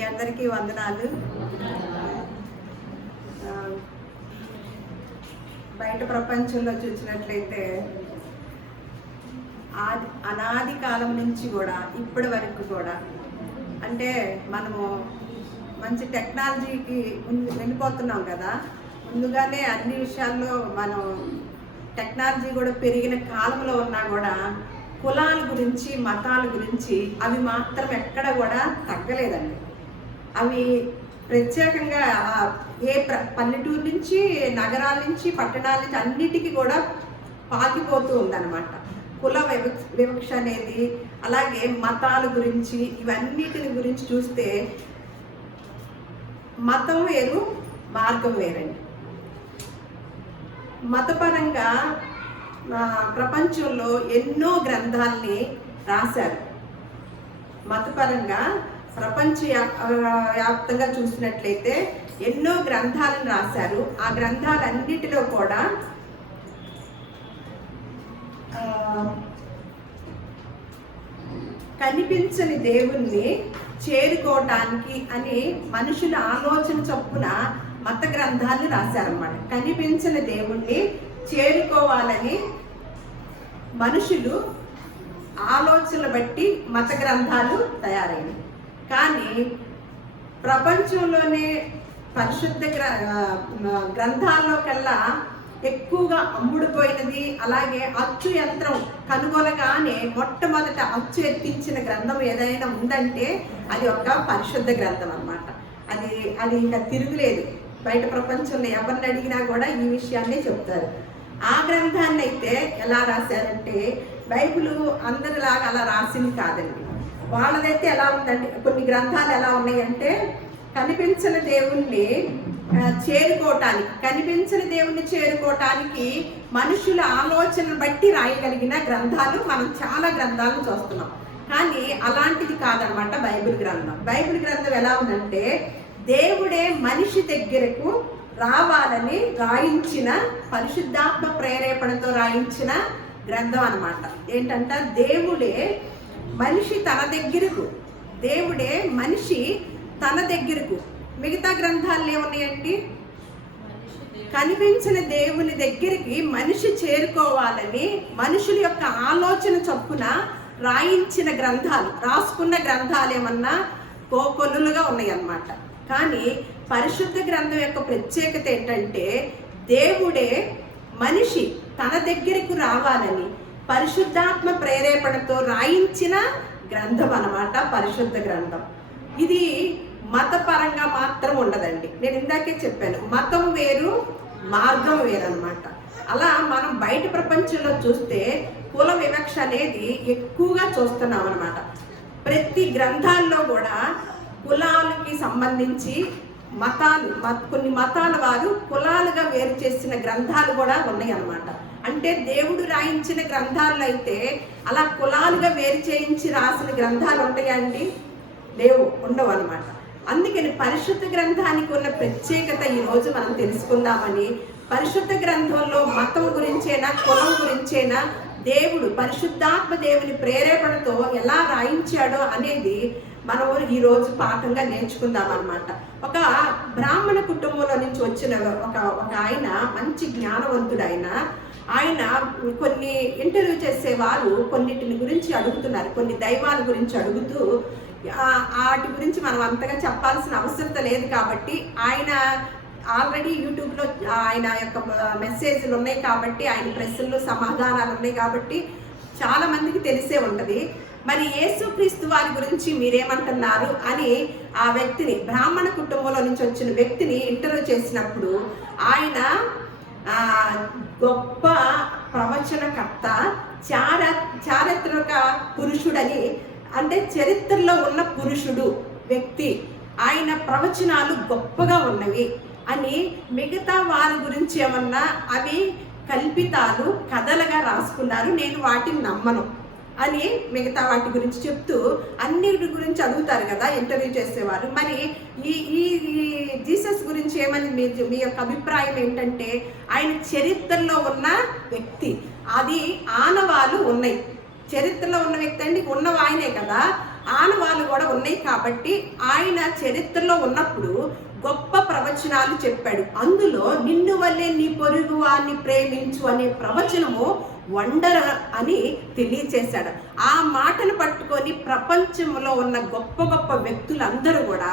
మీ అందరికీ వందనాలు. బయట ప్రపంచంలో చూసినట్లయితే అనాది కాలం నుంచి కూడా ఇప్పటి వరకు కూడా అంటే మనము మంచి టెక్నాలజీకి వెళ్ళిపోతున్నాం కదా. ముందుగానే అన్ని విషయాల్లో మనం టెక్నాలజీ కూడా పెరిగిన కాలంలో ఉన్నా కూడా కులాల గురించి మతాల గురించి అవి మాత్రం ఎక్కడ కూడా తగ్గలేదండి. అవి ప్రత్యేకంగా పల్లెటూరు నుంచి నగరాల నుంచి పట్టణాల నుంచి అన్నిటికీ కూడా పాకిపోతూ ఉందన్నమాట. కుల వివక్ష అనేది, అలాగే మతాల గురించి ఇవన్నిటిని గురించి చూస్తే మతం వేరు, మార్గం వేరండి. మతపరంగా ప్రపంచంలో ఎన్నో గ్రంథాలని రాశారు. మతపరంగా ప్రపంచ వ్యాప్తంగా చూసినట్లయితే ఎన్నో గ్రంథాలను రాశారు. ఆ గ్రంథాలన్నిటిలో కూడా కనిపించని దేవుణ్ణి చేరుకోవటానికి అని మనుషుల ఆలోచన చొప్పున మత గ్రంథాలు రాశారన్నమాట. కనిపించని దేవుణ్ణి చేరుకోవాలని మనుషులు ఆలోచనలు బట్టి మత గ్రంథాలు తయారైనవి. కానీ ప్రపంచంలోనే పరిశుద్ధ గ్రంథాల్లో కల్లా ఎక్కువగా అమ్ముడుపోయినది, అలాగే అచ్చు యంత్రం కనుగొనగానే మొట్టమొదట అచ్చు ఎత్తించిన గ్రంథం ఏదైనా ఉందంటే అది ఒక పరిశుద్ధ గ్రంథం అన్నమాట. అది ఇంకా తిరుగులేదు. బయట ప్రపంచంలో ఎవరిని అడిగినా కూడా ఈ విషయాన్నే చెప్తారు. ఆ గ్రంథాన్ని అయితే ఎలా రాశారంటే బైబిల్ అందరిలాగా అలా రాసింది కాదండి. వాళ్ళదైతే ఎలా ఉందంటే కొన్ని గ్రంథాలు ఎలా ఉన్నాయంటే కనిపించని దేవుణ్ణి చేరుకోవటానికి మనుషుల ఆలోచనలు బట్టి రాయగలిగిన గ్రంథాలు మనం చాలా గ్రంథాలను చూస్తున్నాం. కానీ అలాంటిది కాదనమాట బైబిల్ గ్రంథం. బైబిల్ గ్రంథం ఎలా ఉందంటే దేవుడే మనిషి దగ్గరకు రావాలని రాయించిన, పరిశుద్ధాత్మ ప్రేరేపణతో రాయించిన గ్రంథం అన్నమాట. ఏంటంటే దేవుడే మనిషి తన దగ్గరకు. మిగతా గ్రంథాలు ఏమున్నాయండి? కనిపించిన దేవుని దగ్గరికి మనిషి చేరుకోవాలని మనుషుల యొక్క ఆలోచన చొప్పున రాయించిన గ్రంథాలు, రాసుకున్న గ్రంథాలు ఏమన్నా కోకొల్లుగా ఉన్నాయి అన్నమాట. కానీ పరిశుద్ధ గ్రంథం యొక్క ప్రత్యేకత ఏంటంటే దేవుడే మనిషి తన దగ్గరకు రావాలని పరిశుద్ధాత్మ ప్రేరేపణతో రాయించిన గ్రంథం అన్నమాట పరిశుద్ధ గ్రంథం. ఇది మతపరంగా మాత్రం ఉండదండి. నేను ఇందాకే చెప్పాను, మతం వేరు, మార్గం వేరు అన్నమాట. అలా మనం బయట ప్రపంచంలో చూస్తే కుల వివక్ష అనేది ఎక్కువగా చూస్తున్నాం అన్నమాట. ప్రతి గ్రంథాల్లో కూడా కులాలకి సంబంధించి కొన్ని మతాల వారు కులాలుగా వేరు చేసిన గ్రంథాలు కూడా ఉన్నాయి అన్నమాట. అంటే దేవుడు రాయించిన గ్రంథాలు అయితే అలా కులాలుగా వేరు చేయించి రాసిన గ్రంథాలు ఉంటాయండి? లేవు, ఉండవు అన్నమాట. అందుకని పరిశుద్ధ గ్రంథానికి ఉన్న ప్రత్యేకత ఈరోజు మనం తెలుసుకుందామని, పరిశుద్ధ గ్రంథంలో మతం గురించైనా కులం గురించైనా దేవుడు పరిశుద్ధాత్మ దేవుని ప్రేరేపణతో ఎలా రాయించాడో అనేది మనం ఈరోజు పాఠంగా నేర్చుకుందాం అన్నమాట. ఒక బ్రాహ్మణ కుటుంబంలో నుంచి వచ్చిన ఒక ఆయన, మంచి జ్ఞానవంతుడు ఆయన కొన్ని ఇంటర్వ్యూ చేసేవారు కొన్నిటిని గురించి అడుగుతున్నారు. కొన్ని దైవాల గురించి అడుగుతూ వాటి గురించి మనం అంతగా చెప్పాల్సిన అవసరం లేదు కాబట్టి ఆయన ఆల్రెడీ యూట్యూబ్లో ఆయన యొక్క మెసేజ్లు ఉన్నాయి కాబట్టి, ఆయన ప్రశ్నలు సమాధానాలు ఉన్నాయి కాబట్టి చాలా మందికి తెలిసే ఉంటుంది. మరి యేసుక్రీస్తు వారి గురించి మీరేమంటున్నారు అని ఆ వ్యక్తిని, బ్రాహ్మణ కుటుంబంలో నుంచి వచ్చిన వ్యక్తిని ఇంటర్వ్యూ చేసినప్పుడు ఆయన గొప్ప ప్రవచనకర్త, చారిత్రక పురుషుడని, అంటే చరిత్రలో ఉన్న పురుషుడు వ్యక్తి, ఆయన ప్రవచనాలు గొప్పగా ఉన్నవి అని, మిగతా వారి గురించి ఏమన్నా అవి కల్పితాలు, కథలుగా రాసుకున్నారు, నేను వాటిని నమ్మను అని మిగతా వాటి గురించి చెప్తూ అన్నిటి గురించి అడుగుతారు కదా ఇంటర్వ్యూ చేసేవారు. మరి ఈ జీసస్ గురించి ఏమని మీ యొక్క అభిప్రాయం ఏంటంటే, ఆయన చరిత్రలో ఉన్న వ్యక్తి, అది ఆనవాలు ఉన్నాయి. చరిత్రలో ఉన్న వ్యక్తి అండి, ఉన్నవి ఆయనే కదా, ఆనవాళ్ళు కూడా ఉన్నాయి. కాబట్టి ఆయన చరిత్రలో ఉన్నప్పుడు గొప్ప ప్రవచనాలు చెప్పాడు. అందులో నిన్ను వల్లే నీ పొరుగు వారిని ప్రేమించు అనే ప్రవచనము వండర్ అని తెలియచేశాడు. ఆ మాటను పట్టుకొని ప్రపంచంలో ఉన్న గొప్ప గొప్ప వ్యక్తులందరూ కూడా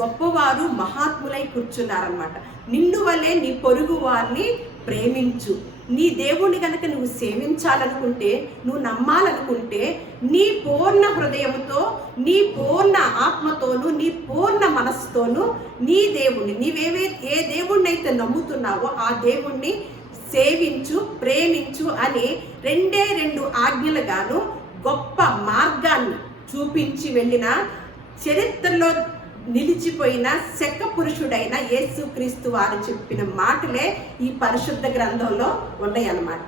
గొప్పవారు మహాత్ములై కూర్చున్నారనమాట. నిన్ను వల్లే నీ పొరుగు వారిని ప్రేమించు. నీ దేవుణ్ణి కనుక నువ్వు సేవించాలనుకుంటే, నువ్వు నమ్మాలనుకుంటే, నీ పూర్ణ హృదయంతో, నీ పూర్ణ ఆత్మతోను, నీ పూర్ణ మనస్సుతోను నీ దేవుణ్ణి ఏ దేవుణ్ణి అయితే నమ్ముతున్నావో ఆ దేవుణ్ణి సేవించు, ప్రేమించు అని రెండు ఆజ్ఞలుగాను గొప్ప మార్గాన్ని చూపించి వెళ్ళిన చరిత్రలో నిలిచిపోయిన శక పురుషుడైన యేసుక్రీస్తు వారు చెప్పిన మాటలే ఈ పరిశుద్ధ గ్రంథంలో ఉన్నాయన్నమాట.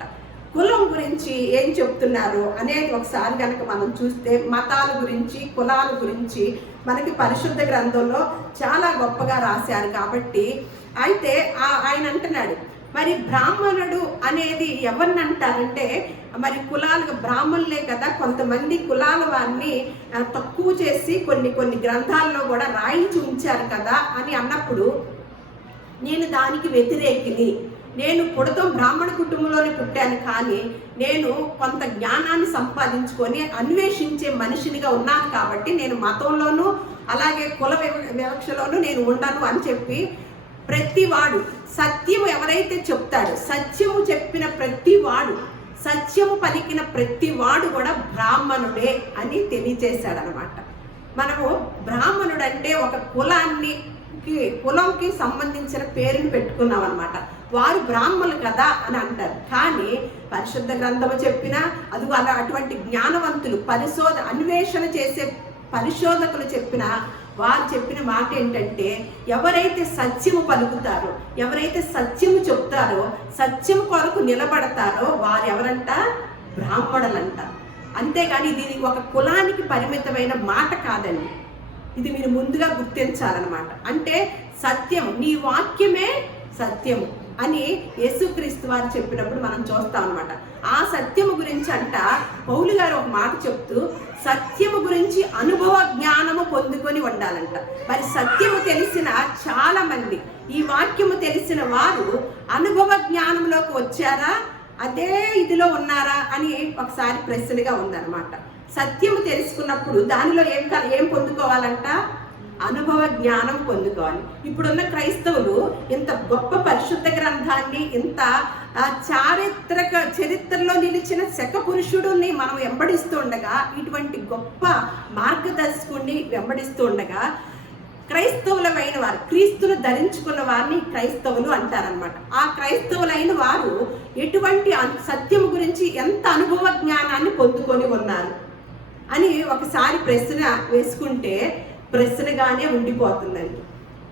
కులం గురించి ఏం చెప్తున్నారు అనేది ఒకసారి కనుక మనం చూస్తే, మతాల గురించి, కులాల గురించి మనకి పరిశుద్ధ గ్రంథంలో చాలా గొప్పగా రాశారు. కాబట్టి అయితే ఆయన అంటున్నాడు, మరి బ్రాహ్మణుడు అనేది ఎవరిని అంటారంటే, మరి కులాలు బ్రాహ్మణులే కదా, కొంతమంది కులాల వారిని తక్కువ చేసి కొన్ని గ్రంథాల్లో కూడా రాయించి ఉంచారు కదా అని అన్నప్పుడు, నేను దానికి వ్యతిరేకిని. నేను పుడతం బ్రాహ్మణ కుటుంబంలోనే పుట్టాను, కానీ నేను కొంత జ్ఞానాన్ని సంపాదించుకొని అన్వేషించే మనిషినిగా ఉన్నాను. కాబట్టి నేను మతంలోనూ అలాగే కుల వివక్షలోనూ నేను ఉండను అని చెప్పి, ప్రతివాడు సత్యము ఎవరైతే చెప్తాడో, సత్యము చెప్పిన ప్రతివాడు, సత్యము పలికిన ప్రతివాడు కూడా బ్రాహ్మణుడే అని తెలియచేశాడనమాట. మనము బ్రాహ్మణుడు అంటే ఒక కులంకి సంబంధించిన పేరుని పెట్టుకున్నాం అనమాట. వారు బ్రాహ్మణులు కదా అని అంటారు. కానీ పరిశుద్ధ గ్రంథము చెప్పినా అది అటువంటి జ్ఞానవంతులు, అన్వేషణ చేసే పరిశోధకులు వారు చెప్పిన మాట ఏంటంటే, ఎవరైతే సత్యము పలుకుతారో, ఎవరైతే సత్యము చెప్తారో, సత్యం కొరకు నిలబడతారో వారు ఎవరంట? బ్రాహ్మణులంట. అంతేగాని ఇది ఒక కులానికి పరిమితమైన మాట కాదండి. ఇది మీరు ముందుగా గుర్తించాలన్నమాట. అంటే సత్యం, నీ వాక్యమే సత్యము అని యేసుక్రీస్తు వారు చెప్పినప్పుడు మనం చూస్తాం అనమాట. ఆ సత్యము గురించి అంట పౌలు గారు ఒక మాట చెప్తూ, సత్యము గురించి అనుభవ జ్ఞానము పొందుకొని ఉండాలంట. మరి సత్యము తెలిసిన చాలా మంది, ఈ వాక్యము తెలిసిన వారు అనుభవ జ్ఞానంలోకి వచ్చారా, అదే ఇదిలో ఉన్నారా అని ఒకసారి ప్రశ్నగా ఉందన్నమాట. సత్యము తెలుసుకున్నప్పుడు దానిలో ఏం పొందుకోవాలంట? అనుభవ జ్ఞానం పొందుకోవాలి. ఇప్పుడున్న క్రైస్తవులు ఇంత గొప్ప పరిశుద్ధ గ్రంథాన్ని, ఇంత చరిత్రలో నిలిచిన శక పురుషుడిని మనం వెంబడిస్తూ ఉండగా, ఇటువంటి గొప్ప మార్గదర్శకుడిని వెంబడిస్తూ ఉండగా, క్రైస్తవులమైన వారు, క్రీస్తును ధరించుకున్న వారిని క్రైస్తవులు అంటారనమాట. ఆ క్రైస్తవులైన వారు ఎటువంటి సత్యం గురించి ఎంత అనుభవ జ్ఞానాన్ని పొందుకొని ఉన్నారు అని ఒకసారి ప్రశ్న వేసుకుంటే ప్రశ్నగానే ఉండిపోతుందండి.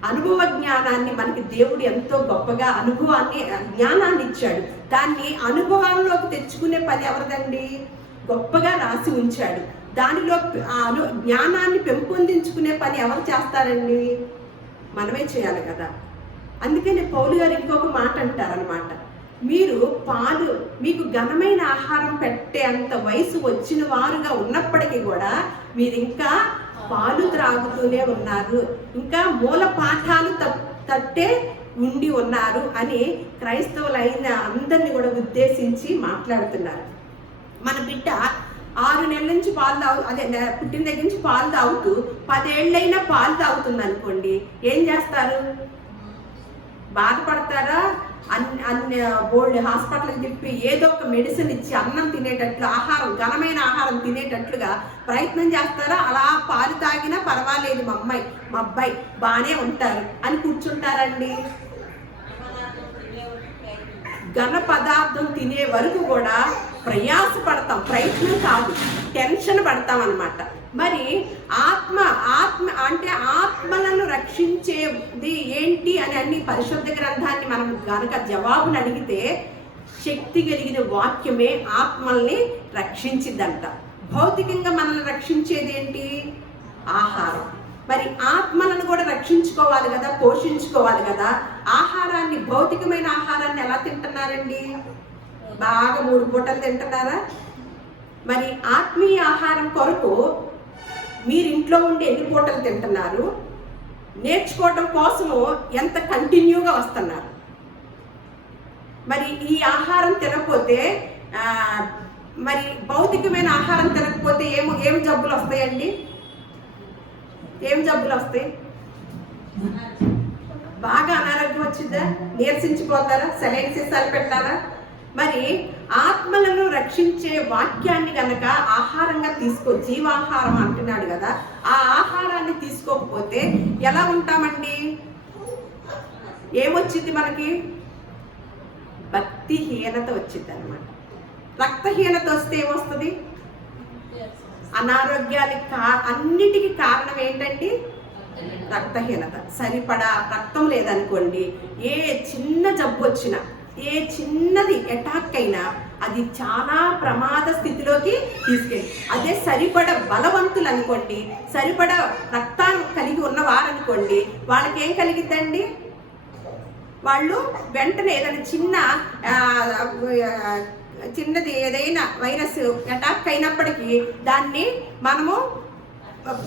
అనుభవ జ్ఞానాన్ని మనకి దేవుడు ఎంతో గొప్పగా జ్ఞానాన్ని ఇచ్చాడు. దాన్ని అనుభవంలోకి తెచ్చుకునే పని ఎవరిదండి? గొప్పగా రాసి ఉంచాడు. దానిలో జ్ఞానాన్ని పెంపొందించుకునే పని ఎవరు చేస్తారండి? మనమే చేయాలి కదా. అందుకని పౌలు గారు ఇంకొక మాట అంటారనమాట, మీకు ఘనమైన ఆహారం పెట్టే అంత వయసు వచ్చిన వారుగా ఉన్నప్పటికీ కూడా మీరు ఇంకా పాలు త్రాగుతూనే ఉన్నారు, ఇంకా మూల పాఠాలు తట్టే ఉండి ఉన్నారు అని క్రైస్తవులైన అందరినీ కూడా ఉద్దేశించి మాట్లాడుతున్నారు. మన బిడ్డ 6 నెలల నుంచి పుట్టిన దగ్గర నుంచి పాలు తాగుతూ 10 ఏళ్ళైనా పాలు తాగుతుంది అనుకోండి, ఏం చేస్తారు? బాధపడతారా? అన్ని బోల్డ్ హాస్పిటల్కి తిప్పి ఏదో ఒక మెడిసిన్ ఇచ్చి అన్నం తినేటట్లు, ఘనమైన ఆహారం తినేటట్లుగా ప్రయత్నం చేస్తారా? అలా పాలు తాగినా పర్వాలేదు, మా అబ్బాయి బాగానే ఉంటారు అని కూర్చుంటారండి? ఘన పదార్థం తినే వరకు కూడా ప్రయాసపడతాం, ప్రయత్నం కాదు, టెన్షన్ పడతాం అన్నమాట. మరి ఆత్మ అంటే ఆత్మలను రక్షించేది ఏంటి అని అన్ని పరిశుద్ధ గ్రంథాన్ని మనం కనుక జవాబుని అడిగితే, శక్తి కలిగిన వాక్యమే ఆత్మల్ని రక్షించిద్దంట. భౌతికంగా మనల్ని రక్షించేది ఏంటి? ఆహారం. మరి ఆత్మలను కూడా రక్షించుకోవాలి కదా, పోషించుకోవాలి కదా. ఆహారాన్ని, భౌతికమైన ఆహారాన్ని ఎలా తింటున్నారండి? బాగా 3 పూటలు తింటున్నారా? మరి ఆత్మీయ ఆహారం కొరకు మీరు ఇంట్లో ఉండి ఎన్ని పూటలు తింటున్నారు, నేర్చుకోవటం కోసము ఎంత కంటిన్యూగా వస్తున్నారు. మరి ఈ ఆహారం తినకపోతే మరి భౌతికమైన ఆహారం తినకపోతే ఏం జబ్బులు వస్తాయండి? ఏం జబ్బులు వస్తాయి? బాగా అనారోగ్యం వచ్చిందా? నీరసించిపోతారా? సెలైన్ సీసాలు పెట్టారా? మరి ఆత్మలను రక్షించే వాక్యాన్ని గనక ఆహారంగా జీవాహారం అంటున్నాడు కదా, ఆ ఆహారాన్ని తీసుకోకపోతే ఎలా ఉంటామండి? ఏమొచ్చింది మనకి? భక్తిహీనత వచ్చింది అనమాట. రక్తహీనత వస్తే ఏమొస్తుంది? అనారోగ్యానికి అన్నిటికీ కారణం ఏంటండి? రక్తహీనత. సరిపడా రక్తం లేదనుకోండి, ఏ చిన్న జబ్బు వచ్చినా, ఏ చిన్నది అటాక్ అయినా అది చాలా ప్రమాద స్థితిలోకి తీసుకెళ్ళి, అదే సరిపడ బలవంతులు అనుకోండి, సరిపడ రక్తం కలిగి ఉన్నవారనుకోండి, వాళ్ళకి ఏం కలిగిద్దండి? వాళ్ళు వెంటనే ఏదైనా చిన్నది ఏదైనా వైరస్ అటాక్ అయినప్పటికీ దాన్ని మనము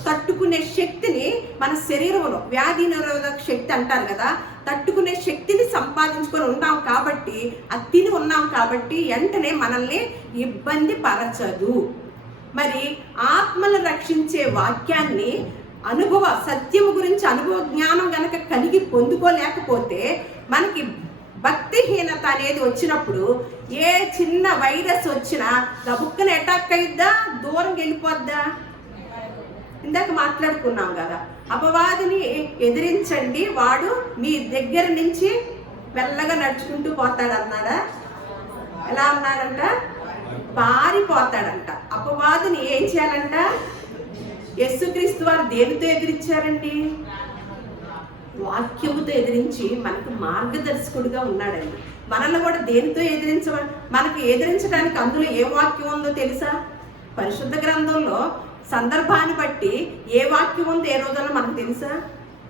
తట్టుకునే శక్తిని మన శరీరంలో, వ్యాధి నిరోధక శక్తి అంటారు కదా, తట్టుకునే శక్తిని సంపాదించుకొని ఉన్నాం కాబట్టి, అది తిని ఉన్నాం కాబట్టి వెంటనే మనల్ని ఇబ్బంది పరచదు. మరి ఆత్మను రక్షించే వాక్యాన్ని సత్యము గురించి అనుభవ జ్ఞానం గనక కలిగి పొందుకోలేకపోతే మనకి భక్తిహీనత అనేది వచ్చినప్పుడు ఏ చిన్న వైరస్ వచ్చినా గబుక్కన అటాక్ అయిద్దా, దూరం వెళ్ళిపోద్దా? ఇందాక మాట్లాడుకున్నాం కదా, అపవాదిని ఎదిరించండి, వాడు మీ దగ్గర నుంచి మెల్లగా నడుచుకుంటూ పోతాడన్నాడా? ఎలా అన్నాడంట? పారిపోతాడంట. అపవాదిని ఏం చేయాలంట? యేసుక్రీస్తు వారు దేనితో ఎదిరించారండి? వాక్యముతో ఎదిరించి మనకు మార్గదర్శకుడిగా ఉన్నాడండి. మనల్ని కూడా దేనితో మనకు ఎదిరించడానికి అందులో ఏ వాక్యం ఉందో తెలుసా? పరిశుద్ధ గ్రంథంలో సందర్భాన్ని బట్టి ఏ వాక్యం ఉందో ఏ రోజున మనకు తెలుసా?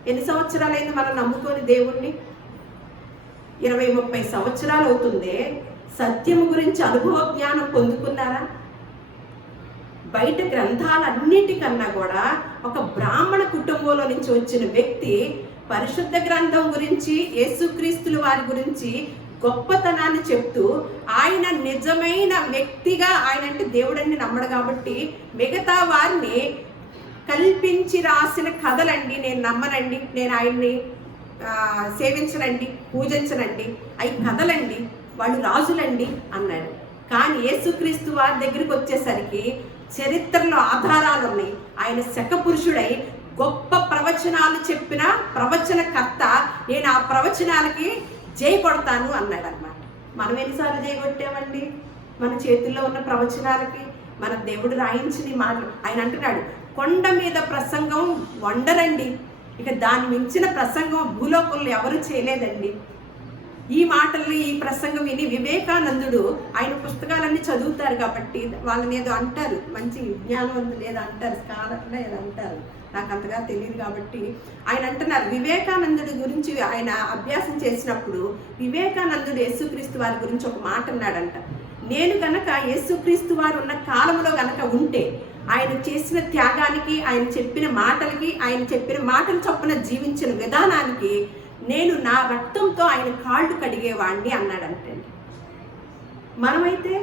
ఎన్ని సంవత్సరాలైంది మనం నమ్ముకొని దేవుణ్ణి? 20-30 సంవత్సరాలు అవుతుంది. సత్యము గురించి అనుభవ జ్ఞానం పొందుకున్నారా? బయట గ్రంథాలన్నిటికన్నా కూడా ఒక బ్రాహ్మణ కుటుంబంలో నుంచి వచ్చిన వ్యక్తి పరిశుద్ధ గ్రంథం గురించి, యేసుక్రీస్తుల వారి గురించి గొప్పతనాన్ని చెప్తూ, ఆయన నిజమైన వ్యక్తిగా, ఆయన అంటే దేవుడని నమ్మడు కాబట్టి మిగతా వారిని కల్పించి రాసిన కథలండి, నేను నమ్మనండి, నేను ఆయన్ని సేవించనండి, పూజించనండి, అవి కథలండి, వాళ్ళు రాజులండి అన్నాడు. కానీ యేసుక్రీస్తు వారి దగ్గరికి వచ్చేసరికి చరిత్రలో ఆధారాలు ఉన్నాయి. ఆయన శకపురుషుడై గొప్ప ప్రవచనాలు చెప్పిన ప్రవచనకర్త, నేను ఆ ప్రవచనాలకి జై కొడతాను అన్నాడు అన్నమాట. మనం ఎన్నిసార్లు జై కొట్టామండి మన చేతుల్లో ఉన్న ప్రవచనాలకి? మన దేవుడు రాయించిన మాటలు. ఆయన అంటున్నాడు, కొండ మీద ప్రసంగం వండరండి, ఇక దాన్ని మించిన ప్రసంగం భూలోకంలో ఎవరు చేయలేదండి. ఈ మాటల్ని, ఈ ప్రసంగం విని వివేకానందుడు, ఆయన పుస్తకాలన్నీ చదువుతారు కాబట్టి వాళ్ళని ఏదో అంటారు, మంచి విజ్ఞానవంతులు ఏదో అంటారు, స్కాలర్లు ఏదో అంటారు, నాకు అంతగా తెలియదు కాబట్టి ఆయన అంటున్నారు, వివేకానందుడి గురించి ఆయన అభ్యాసం చేసినప్పుడు వివేకానందుడు యేసుక్రీస్తు వారి గురించి ఒక మాట అన్నాడంట. నేను కనుక యేసుక్రీస్తు వారు ఉన్న కాలంలో కనుక ఉంటే, ఆయన చేసిన త్యాగానికి, ఆయన చెప్పిన మాటలకి, ఆయన చెప్పిన మాటలు చొప్పున జీవించిన విధానానికి నేను నా రక్తంతో ఆయన కాళ్ళు కడిగేవాడిని అన్నాడంటే. మనమైతే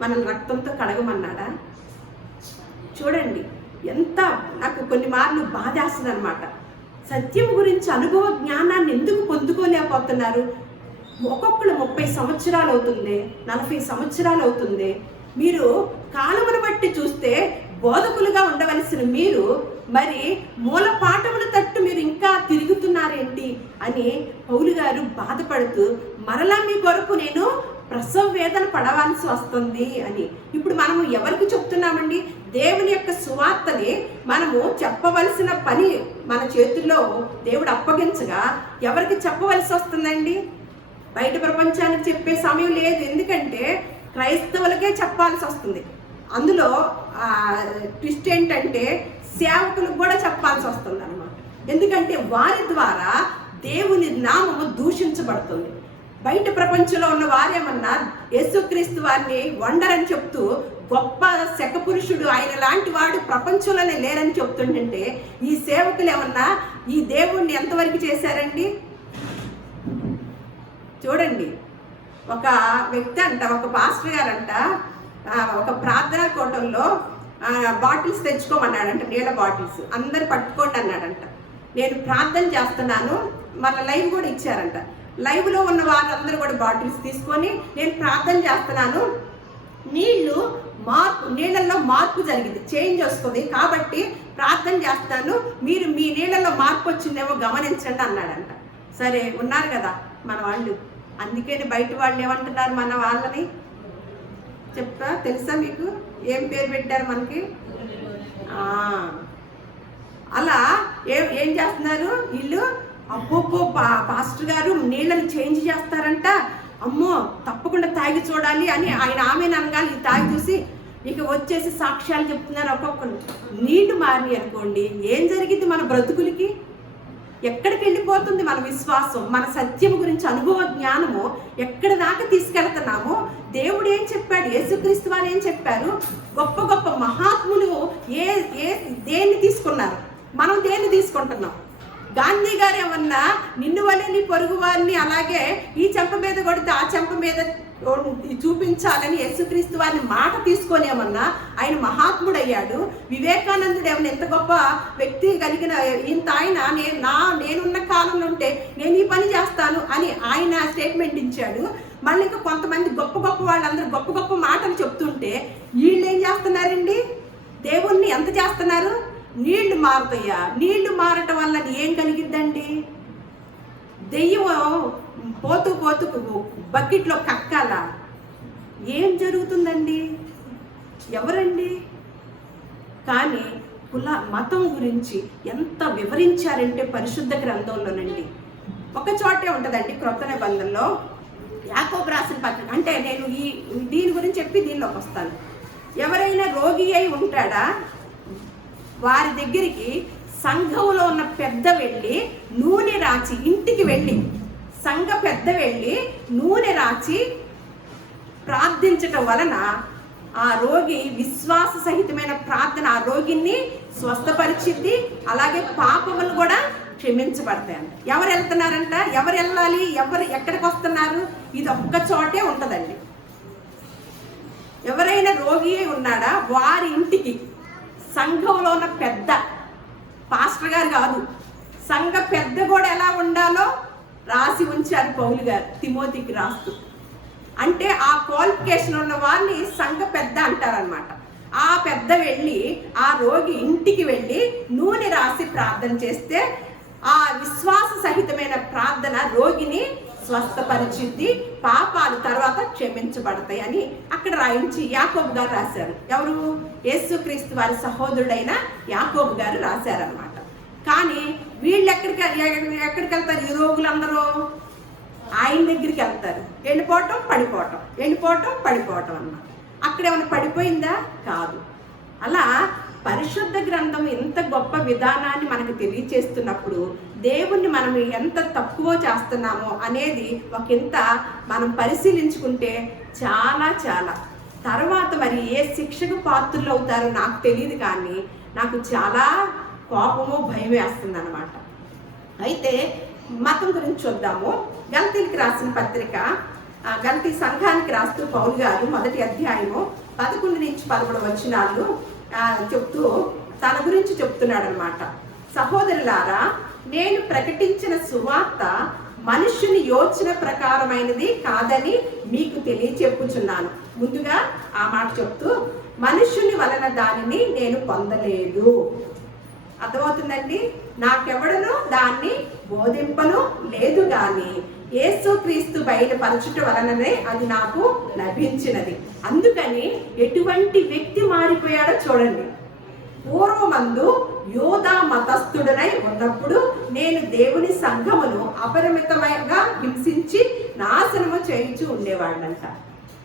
మన రక్తంతో కడగమన్నాడా? చూడండి ఎంత నాకు కొన్ని మార్లు బాధేస్తుంది అనమాట. సత్యం గురించి అనుభవ జ్ఞానాన్ని ఎందుకు పొందుకోలేకపోతున్నారు? ఒక్కొక్కరు 30 సంవత్సరాలు అవుతుంది, 40 సంవత్సరాలు అవుతుంది. మీరు కాలమును బట్టి చూస్తే బోధకులుగా ఉండవలసిన మీరు మరి మూల పాఠముల తట్టు మీరు ఇంకా తిరుగుతున్నారేంటి అని పౌలు గారు బాధపడుతూ, మరలా మీ కొరకు నేను ప్రసవ వేదన పడవలసి వస్తుంది అని. ఇప్పుడు మనము ఎవరికి చెప్తున్నామండి? దేవుని యొక్క సువార్తని మనము చెప్పవలసిన పని మన చేతుల్లో దేవుడు అప్పగించగా ఎవరికి చెప్పవలసి వస్తుందండి? బయట ప్రపంచానికి చెప్పే సమయం లేదు. ఎందుకంటే క్రైస్తవులకే చెప్పాల్సి వస్తుంది. అందులో ట్విస్ట్ ఏంటంటే సేవకులకు కూడా చెప్పాల్సి వస్తుంది అన్నమాట. ఎందుకంటే వారి ద్వారా దేవుని నామము దూషించబడుతుంది. బయట ప్రపంచంలో ఉన్న వారేమన్నా యేసుక్రీస్తు వారిని వండరని చెప్తూ గొప్ప శకపురుషుడు, ఆయన లాంటి వాడు ప్రపంచంలోనే లేరని చెప్తుంటే ఈ సేవకులు ఏమన్నా ఈ దేవుణ్ణి ఎంతవరకు చేశారండి? చూడండి, ఒక వ్యక్తి అంట, ఒక పాస్టర్ గారంట ఒక ప్రార్థనా కూటంలో బాటిల్స్ తెచ్చుకోమన్నాడంట, నీళ్ళ బాటిల్స్ అందరు పట్టుకోండి అన్నాడంట. నేను ప్రార్థన చేస్తున్నాను, మన లైవ్ కూడా ఇచ్చారంట. లైవ్లో ఉన్న వాళ్ళందరూ కూడా బాటిల్స్ తీసుకొని నేను ప్రార్థన చేస్తున్నాను, నీళ్ళల్లో మార్పు జరిగింది, చేంజ్ వస్తుంది, కాబట్టి ప్రార్థన చేస్తాను, మీరు మీ నీళ్ళల్లో మార్పు వచ్చిందేమో గమనించండి అన్నాడంట. సరే, ఉన్నారు కదా మన వాళ్ళు, అందుకని బయట వాళ్ళు ఏమంటున్నారు మన వాళ్ళని చెప్తా, తెలుసా మీకు? ఏం పేరు పెట్టారు మనకి? అలా ఏం చేస్తున్నారు వీళ్ళు? అబ్బో పాస్టర్ గారు నీళ్ళని చేంజ్ చేస్తారంట, అమ్మో తప్పకుండా తాగి చూడాలి అని ఆయన ఆమె అనగాలి, తాగి చూసి ఇక వచ్చేసి సాక్ష్యాలు చెప్తున్నారు. ఒక్కొక్కరు నీళ్లు మారినాయి అనుకోండి, ఏం జరిగింది మన బ్రతుకులకి? ఎక్కడికి వెళ్ళిపోతుంది మన విశ్వాసం, మన సత్యం గురించి అనుభవ జ్ఞానము ఎక్కడి దాకా తీసుకెళ్తున్నామో? దేవుడు ఏం చెప్పాడు, యేసుక్రీస్తు వారు ఏం చెప్పారు? గొప్ప గొప్ప మహాత్ములు దేన్ని తీసుకున్నారు, మనం దేన్ని తీసుకుంటున్నాం? గాంధీ గారు ఏమన్నా నిన్ను వల్లే నీ పొరుగు వారిని అలాగే ఈ చెంప మీద కొడితే ఆ చెంప మీద చూపించాలని యేసుక్రీస్తు వారిని మాట తీసుకొని ఏమన్నా ఆయన మహాత్ముడు అయ్యాడు. వివేకానందుడు ఏమన్నా ఎంత గొప్ప వ్యక్తి కలిగిన ఇంత ఆయన నేనున్న కాలంలో ఉంటే నేను ఈ పని చేస్తాను అని ఆయన స్టేట్మెంట్ ఇచ్చాడు. మళ్ళీ ఇంకా కొంతమంది గొప్ప గొప్ప వాళ్ళందరూ గొప్ప గొప్ప మాటలు చెప్తుంటే వీళ్ళు ఏం చేస్తున్నారండి? దేవుణ్ణి ఎంత చేస్తున్నారు? నీళ్లు మారుతాయా? నీళ్లు మారటం వల్ల ఏం కలిగిద్దండి? దెయ్యం పోతూ బకెట్లో కక్కాల? ఏం జరుగుతుందండి? ఎవరండి? కానీ మతం గురించి ఎంత వివరించారంటే పరిశుద్ధ గ్రంథంలోనండి ఒక చోటే ఉంటుందండి, క్రొత్త నిబంధనలో యాకోబు రాసిన పత్రిక. అంటే నేను దీని గురించి చెప్పి దీనిలోకి వస్తాను. ఎవరైనా రోగి అయి ఉంటాడా, వారి దగ్గరికి సంఘంలో ఉన్న పెద్ద వెళ్ళి నూనె రాచి, ఇంటికి వెళ్ళి సంఘ పెద్ద వెళ్ళి నూనె రాచి ప్రార్థించటం వలన ఆ రోగి విశ్వాస సహితమైన ప్రార్థన ఆ రోగిని స్వస్థపరిచిద్ది, అలాగే పాపములు కూడా క్షమించబడతాయంట. ఎవరు వెళ్తున్నారంట? ఎవరు వెళ్ళాలి? ఎక్కడికి వస్తున్నారు? ఇది ఒక్క చోటే ఉంటుందండి. ఎవరైనా రోగి ఉన్నాడా, వారి ఇంటికి సంఘంలో ఉన్న పెద్ద, పాస్టర్ గారు కాదు, సంఘ పెద్ద కూడా ఎలా ఉండాలో రాసి ఉంచారు పౌలు గారు తిమోతికి రాస్తూ. అంటే ఆ క్వాలిఫికేషన్ ఉన్న వారిని సంఘ పెద్ద అంటారనమాట. ఆ పెద్ద వెళ్ళి ఆ రోగి ఇంటికి వెళ్ళి నూనె రాసి ప్రార్థన చేస్తే ఆ విశ్వాస సహితమైన ప్రార్థన రోగిని స్వస్థపరిచిద్ది, పాపాలు తర్వాత క్షమించబడతాయి అని అక్కడ రాయించి యాకోబు గారు రాశారు. ఎవరు? యేసుక్రీస్తు వారి సహోదరుడైన యాకోబు గారు రాశారనమాట. కానీ వీళ్ళు ఎక్కడికి వెళ్తారు? ఈ రోగులందరూ ఆయన దగ్గరికి వెళ్తారు. వెళ్ళిపోవటం పడిపోవటం, వెళ్ళిపోవటం పడిపోవటం అన్నమాట. అక్కడ ఏమైనా పడిపోయిందా? కాదు. అలా పరిశుద్ధ గ్రంథం ఎంత గొప్ప విధానాన్ని మనకు తెలియచేస్తున్నప్పుడు దేవుణ్ణి మనం ఎంత తక్కువ చేస్తున్నామో అనేది ఒకంత మనం పరిశీలించుకుంటే చాలా తర్వాత మరి ఏ శిక్షకు పాత్రలు అవుతారో నాకు తెలియదు, కానీ నాకు చాలా కోపము భయం వేస్తుంది అనమాట. అయితే మతం గురించి చూద్దాము. గలతీలకు రాసిన పత్రిక, గలతీ సంఘానికి రాస్తూ పౌలు గారు 1వ అధ్యాయము 11 నుంచి 11 వచనాలు చెప్తూ తన గురించి చెప్తున్నాడు అనమాట. సహోదరులారా, నేను ప్రకటించిన సువార్త మనుష్యుని యోచన ప్రకారమైనది కాదని మీకు తెలియచెప్పుచున్నాను. ముందుగా ఆ మాట చెప్తూ మనుష్యుని వలన దానిని నేను పొందలేదు. అర్థమవుతుందండి? నాకెవడను దాన్ని బోధింపను లేదు, కానీ యేసుక్రీస్తు బయలుపరచుట వలననే అది నాకు లభించినది. అందుకని ఎటువంటి వ్యక్తి మారిపోయాడో చూడండి. పూర్వమందు యోధా మతస్థుడనై ఉన్నప్పుడు నేను దేవుని సంఘమును అపరిమితంగా హింసించి నాశనము చేయించి ఉండేవాడంట.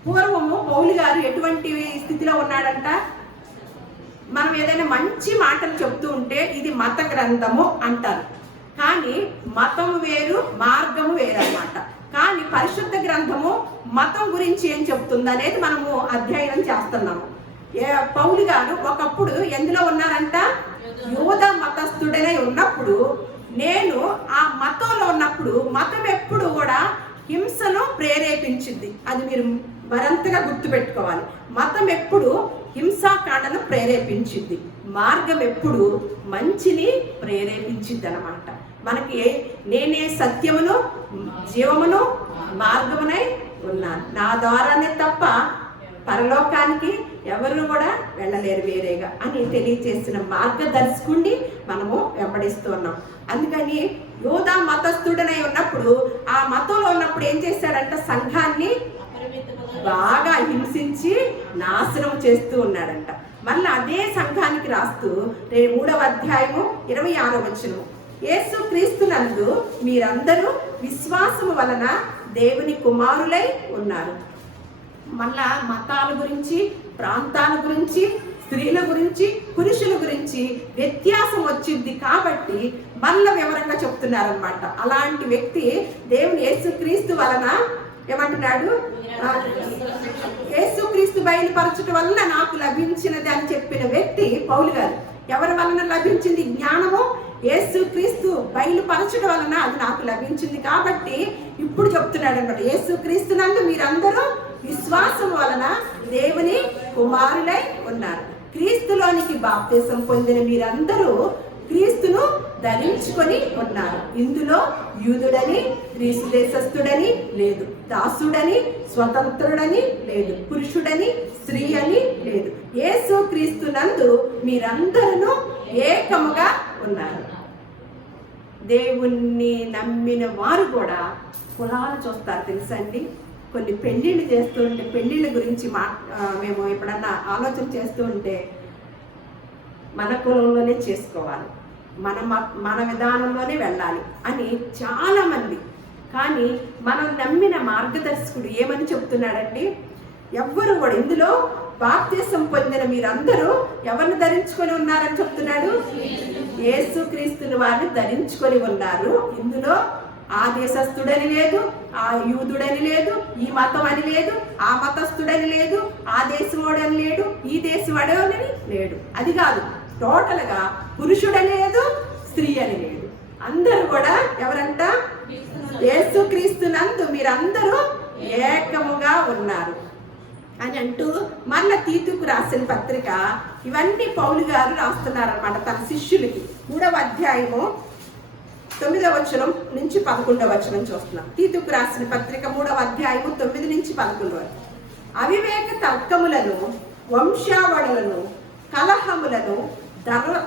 పూర్వము పౌలు గారు ఎటువంటి స్థితిలో ఉన్నాడంట? మనం ఏదైనా మంచి మాటలు చెప్తూ ఉంటే ఇది మత గ్రంథము అంటారు, కానీ మతం వేరు, మార్గము వేరు అన్నమాట. కానీ పరిశుద్ధ గ్రంథము మతం గురించి ఏం చెప్తుంది అనేది మనము అధ్యయనం చేస్తున్నాము. పౌలు గారు ఒకప్పుడు ఎందులో ఉన్నారంట? యూద మతస్థుడనే ఉన్నప్పుడు, నేను ఆ మతంలో ఉన్నప్పుడు మతం ఎప్పుడు కూడా హింసను ప్రేరేపించింది. అది మీరు మరింతగా గుర్తుపెట్టుకోవాలి. మతం ఎప్పుడు హింసాకాండను ప్రేరేపించింది, మార్గం ఎప్పుడు మంచిని ప్రేరేపించింది అన్నమాట. మనకి నేనే సత్యమును జీవమును మార్గమునై ఉన్నాను, నా ద్వారానే తప్ప పరలోకానికి ఎవరు కూడా వెళ్ళలేరు వేరేగా అని తెలియచేసిన మార్గదర్శకుడిని మనము వెంబడిస్తూ ఉన్నాం. అందుకని యూద మతస్థుడనై ఉన్నప్పుడు, ఆ మతంలో ఉన్నప్పుడు ఏం చేశాడంట? సంఘాన్ని బాగా హింసించి నాశనం చేస్తూ ఉన్నాడంట. మళ్ళీ అదే సంఘానికి రాస్తూ 3వ అధ్యాయము 26వ వచనము, యేసు క్రీస్తునందు మీరందరూ విశ్వాసము వలన దేవుని కుమారులై ఉన్నారు. మళ్ళా మతాల గురించి, ప్రాంతాల గురించి, స్త్రీల గురించి, పురుషుల గురించి వ్యత్యాసం వచ్చింది కాబట్టి మళ్ళా వివరంగా చెప్తున్నారనమాట. అలాంటి వ్యక్తి దేవుని యేసుక్రీస్తు వలన ఏమంటున్నాడు? యేసుక్రీస్తు బయలుపరచడం వలన నాకు లభించినది అని చెప్పిన వ్యక్తి పౌలు గారు. ఎవరి వలన లభించింది? జ్ఞానము యేసుక్రీస్తు బయలుపరచడం వలన అది నాకు లభించింది. కాబట్టి ఇప్పుడు చెప్తున్నాడు అనమాట, యేసుక్రీస్తునందు మీరందరూ విశ్వాసం వలన దేవుని కుమారులై ఉన్నారు. క్రీస్తులోనికి బాప్తిసం పొందిన మీరందరూ క్రీస్తును ధరించుకొని ఉన్నారు. ఇందులో యూదుడని గ్రీసు దేశస్థుడని లేదు, దాసుడని స్వతంత్రుడని లేదు, పురుషుడని స్త్రీ అని లేదు, యేసు క్రీస్తునందు మీరందరూ ఏకముగా ఉన్నారు. దేవుణ్ణి నమ్మిన వారు కూడా కులాలు చూస్తారు తెలుసండి. కొన్ని పెళ్ళిళ్ళు చేస్తూ ఉంటే, పెళ్ళిళ్ళ గురించి మేము ఎప్పుడన్నా ఆలోచన చేస్తూ ఉంటే మన కులంలోనే చేసుకోవాలి, మన విధానంలోనే వెళ్ళాలి అని చాలామంది. కానీ మనం నమ్మిన మార్గదర్శకుడు ఏమని చెప్తున్నాడంటే, ఎవ్వరు కూడా ఇందులో బాప్తిసం పొందిన మీరందరూ ఎవరిని ధరించుకొని ఉన్నారని చెప్తున్నాడు? యేసుక్రీస్తుని వారిని ధరించుకొని ఉన్నారు. ఇందులో ఆ దేశస్థుడని లేదు, ఆ యూదుడని లేదు, ఈ మతం అని లేదు, ఆ మతస్థుడని లేదు, ఆ దేశవాడని లేడు, ఈ దేశవాడని లేడు. అది కాదు, టోటల్గా పురుషుడని లేదు, స్త్రీ అని లేదు, అందరూ కూడా ఎవరంట? యేసుక్రీస్తునందు మీరందరూ ఏకముగా ఉన్నారు అని అంటూ మళ్ళా తీతుకు రాసిన పత్రిక ఇవన్నీ పౌలు గారు రాస్తున్నారనమాట తన శిష్యులకి. 3వ అధ్యాయము 9వ వచనం నుంచి 11వ వచనం చూస్తున్నాం. తీతుకు రాసిన పత్రిక 3వ అధ్యాయము 9 నుంచి 11 వరకు. అవివేక తర్కములను, వంశావళులను, కలహములను,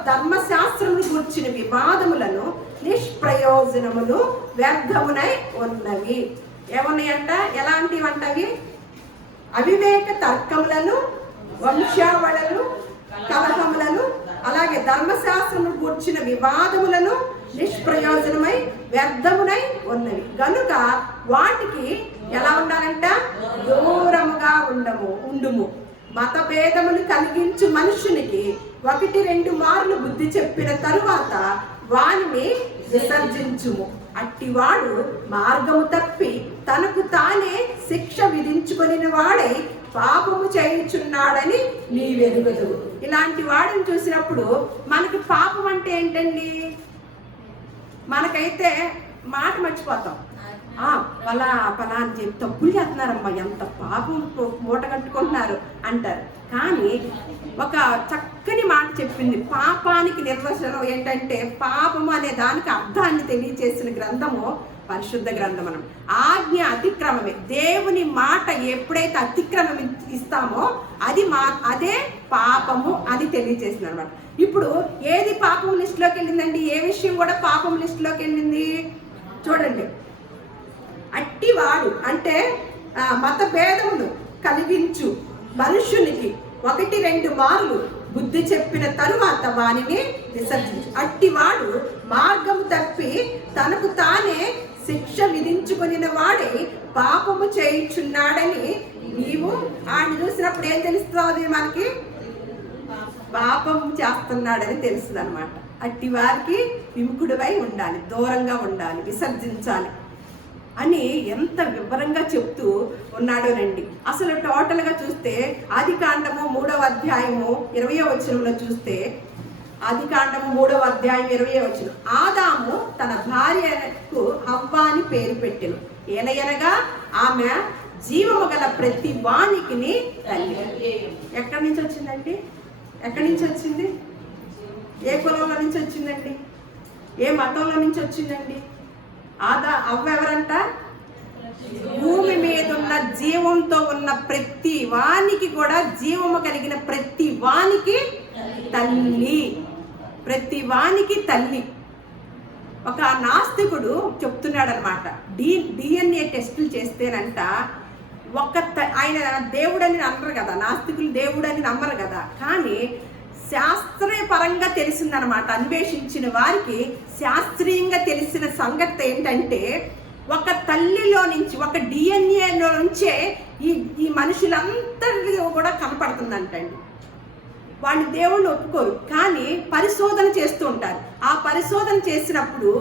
ధర్మశాస్త్రమును గూర్చిన వివాదములను, నిష్ప్రయోజనములు వ్యర్థమునై ఉన్నవి. ఏమున్నాయంట? ఎలాంటివంటవి? అవివేక తర్కములను, వంశావళులను, కలహములను, అలాగే ధర్మశాస్త్రము గూర్చిన వివాదములను నిష్ప్రయోజనమై వ్యర్థమునై ఉన్నవి. గనుక వాటికి ఎలా ఉండాలంట? దూరముగా ఉండుము. మతభేదములు కలిగించు మనుషునికి 1-2 మార్లు బుద్ధి చెప్పిన తరువాత వానిని విసర్జించుము. అట్టివాడు మార్గము తప్పి తనకు తానే శిక్ష విధించుకొని వాడై పాపము చేయుచున్నాడని నీవెరుగదు. ఇలాంటి వాడిని చూసినప్పుడు మనకి పాపం అంటే ఏంటండి? మనకైతే మాట మర్చిపోతాం. పలా అని చెప్పి తప్పులు చేస్తున్నారమ్మా, ఎంత పాపం మూట కట్టుకుంటున్నారు అంటారు. కానీ ఒక చక్కని మాట చెప్పింది. పాపానికి నిర్వచనం ఏంటంటే, పాపము అనే దానికి అర్థాన్ని తెలియచేసిన గ్రంథము పరిశుద్ధ గ్రంథం. మనం ఆజ్ఞ అతిక్రమమే. దేవుని మాట ఎప్పుడైతే అతిక్రమం ఇస్తామో అదే పాపము అని తెలియచేసింది అనమాట. ఇప్పుడు ఏది పాపం లిస్టులోకి వెళ్ళిందండి? ఏ విషయం కూడా పాపం లిస్టులోకి వెళ్ళింది? చూడండి, అట్టివాడు అంటే మత భేదమును కలిగించు మనుషునికి 1-2 మార్లు బుద్ధి చెప్పిన తరువాత వానిని విసర్జించు. అట్టివాడు మార్గము తప్పి తనకు తానే శిక్ష విధించుకొని వాడై పాపము చేయుచున్నాడని నీవు ఆయన చూసినప్పుడు ఏం తెలుస్తుంది? మనకి పాపము చేస్తున్నాడని తెలుస్తుంది అనమాట. అట్టి వారికి విముఖుడివై ఉండాలి, దూరంగా ఉండాలి, విసర్జించాలి. అని ఎంత వివరంగా చెప్తూ ఉన్నాడు రండి. అసలు టోటల్గా చూస్తే ఆదికాండము 3వ అధ్యాయము 20వ వచనంలో చూస్తే, ఆదికాండము 3వ అధ్యాయం 20వ వచనం, ఆదాము తన భార్యకు హవ్వ అని పేరు పెట్టెను, ఏలయనగా ఆమె జీవము గల ప్రతి వానికి తల్లి. ఎక్కడి నుంచి వచ్చిందండి? ఎక్కడి నుంచి వచ్చింది? ఏ కులంలో నుంచి వచ్చిందండి? ఏ మతంలో నుంచి వచ్చిందండి? అవ్వ ఎవరంట? భూమి మీద ఉన్న జీవంతో ఉన్న ప్రతి వానికి కూడా, జీవము కలిగిన ప్రతి వానికి తల్లి, ప్రతి వానికి తల్లి. ఒక నాస్తికుడు చెప్తున్నాడు అనమాట, DNA టెస్టులు చేస్తేనంట ఆయన దేవుడని నమ్మరు కదా, నాస్తికులు దేవుడని నమ్మరు కదా, కానీ శాస్త్రీయపరంగా తెలిసిందనమాట. అన్వేషించిన వారికి శాస్త్రీయంగా తెలిసిన సంగతి ఏంటంటే, ఒక తల్లిలో నుంచి, ఒక డిఎన్ఏలో నుంచే ఈ మనుషులందరిలో కూడా కనపడుతుందంటండి. వాళ్ళు దేవుళ్ళు ఒప్పుకోరు, కానీ పరిశోధన చేస్తూ ఉంటారు. ఆ పరిశోధన చేసినప్పుడు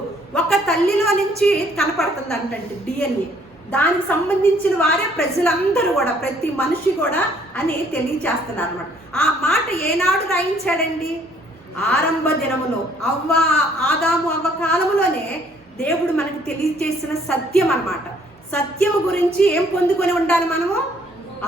ఒక తల్లిలో నుంచి కనపడుతుందంటండి డిఎన్ఏ. దానికి సంబంధించిన వారే ప్రజలందరూ కూడా, ప్రతి మనిషి కూడా అని తెలియచేస్తున్నారు అనమాట. ఆ మాట ఏనాడు రాయించాడండి? ఆరంభ దినములో, ఆదాము అవ్వ కాలములోనే దేవుడు మనకు తెలియజేసిన సత్యం అన్నమాట. సత్యము గురించి ఏం పొందుకొని ఉండాలి మనము?